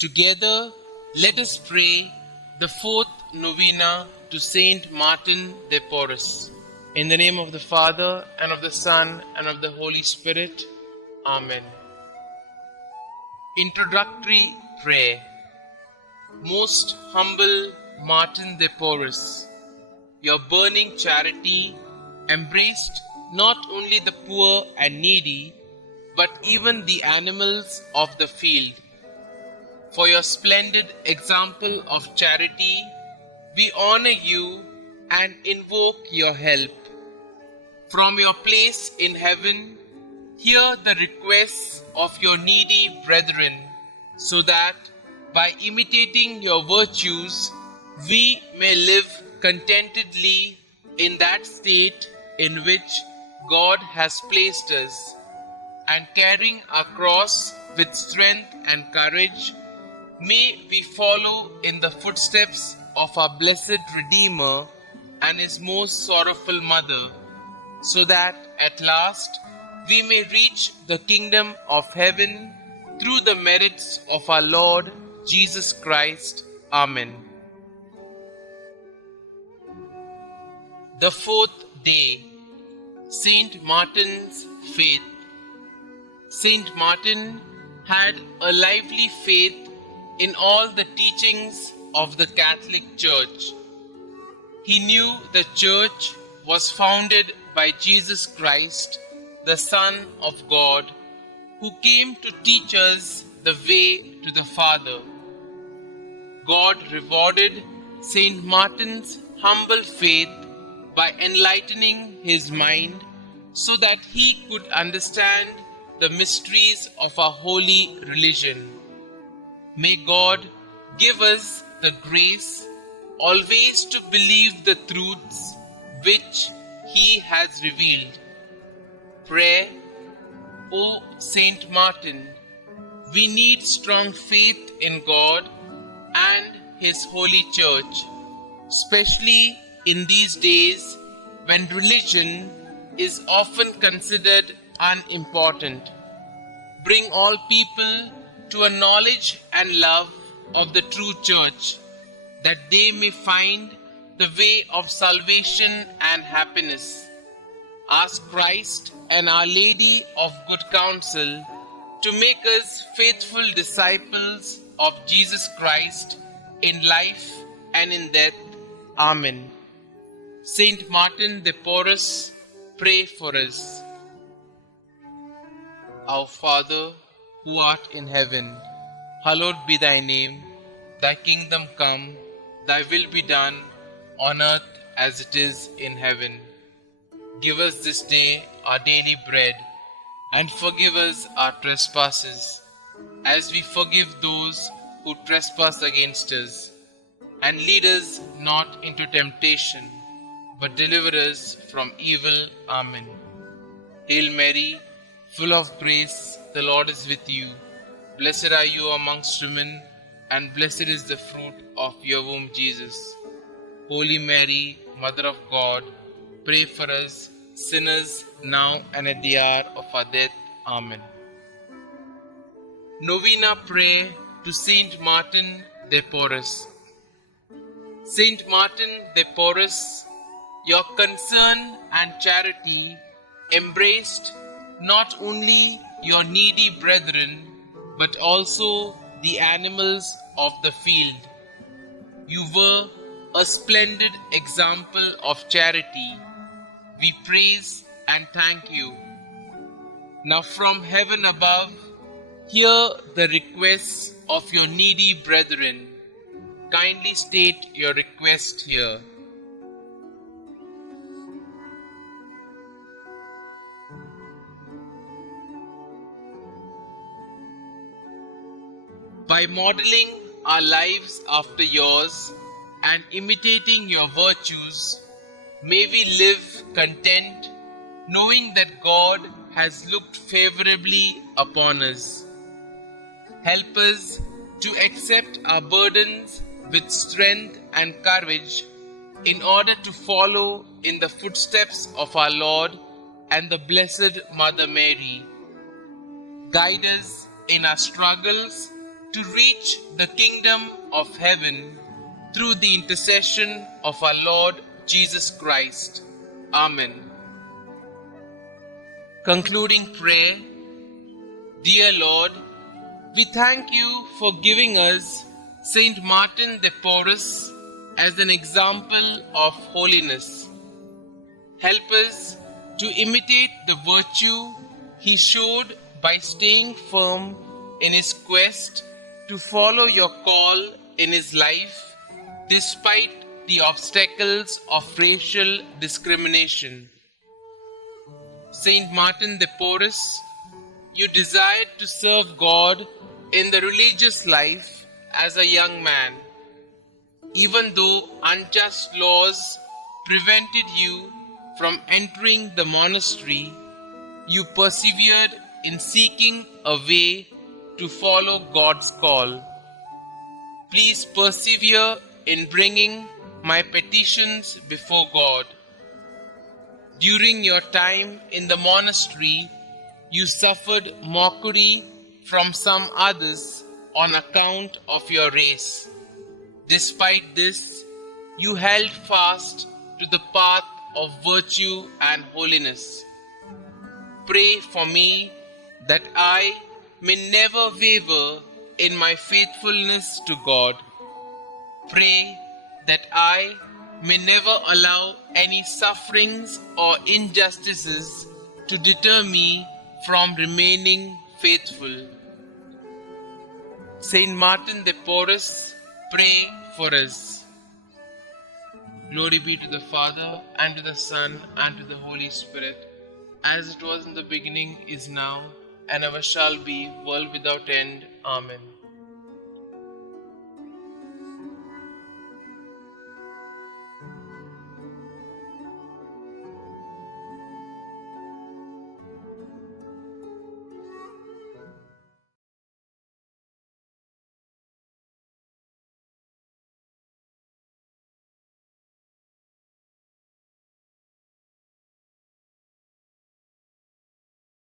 Together, let us pray the fourth Novena to Saint Martin de Porres. In the name of the Father, and of the Son, and of the Holy Spirit. Amen. Introductory Prayer. Most humble Martin de Porres, your burning charity embraced not only the poor and needy, but even the animals of the field. For your splendid example of charity, we honor you and invoke your help. From your place in heaven, hear the requests of your needy brethren, so that by imitating your virtues, we may live contentedly in that state in which God has placed us, and carrying our cross with strength and courage, may we follow in the footsteps of our blessed Redeemer and his most sorrowful mother, so that at last we may reach the kingdom of heaven through the merits of our Lord Jesus Christ. Amen. The fourth day, Saint Martin's faith. Saint Martin had a lively faith in all the teachings of the Catholic Church. He knew the Church was founded by Jesus Christ, the Son of God, who came to teach us the way to the Father. God rewarded Saint Martin's humble faith by enlightening his mind so that he could understand the mysteries of our holy religion. May God give us the grace always to believe the truths which he has revealed. Prayer. O Saint Martin, we need strong faith in God and his holy church, especially in these days when religion is often considered unimportant. Bring all people to a knowledge and love of the true church, that they may find the way of salvation and happiness. Ask Christ and Our Lady of Good Counsel to make us faithful disciples of Jesus Christ in life and in death. Amen. Saint Martin de Porres, pray for us. Our Father, who art in heaven, hallowed be thy name. Thy kingdom come, thy will be done, on earth as it is in heaven. Give us this day our daily bread, and forgive us our trespasses, as we forgive those who trespass against us. And lead us not into temptation, but deliver us from evil. Amen. Hail Mary, full of grace, the Lord is with you. Blessed are you amongst women, and blessed is the fruit of your womb, Jesus. Holy Mary, Mother of God, pray for us sinners, now and at the hour of our death. Amen. Novena Prayer to Saint Martin de Porres. Saint Martin de Porres, your concern and charity embraced not only your needy brethren, but also the animals of the field. You were a splendid example of charity. We praise and thank you. Now from heaven above, hear the requests of your needy brethren. Kindly state your request here. By modeling our lives after yours and imitating your virtues, may we live content, knowing that God has looked favorably upon us. Help us to accept our burdens with strength and courage in order to follow in the footsteps of our Lord and the Blessed Mother Mary. Guide us in our struggles to reach the kingdom of heaven through the intercession of our Lord Jesus Christ. Amen. Concluding prayer. Dear Lord, we thank you for giving us Saint Martin de Porres as an example of holiness. Help us to imitate the virtue he showed by staying firm in his quest to follow your call in his life despite the obstacles of racial discrimination. Saint Martin de Porres, you desired to serve God in the religious life as a young man. Even though unjust laws prevented you from entering the monastery, you persevered in seeking a way to follow God's call. Please persevere in bringing my petitions before God. During your time in the monastery, you suffered mockery from some others on account of your race. Despite this, you held fast to the path of virtue and holiness. Pray for me that I may never waver in my faithfulness to God. Pray that I may never allow any sufferings or injustices to deter me from remaining faithful. Saint Martin de Porres, pray for us. Glory be to the Father, and to the Son, and to the Holy Spirit, as it was in the beginning, is now, and ever shall be, world without end. Amen.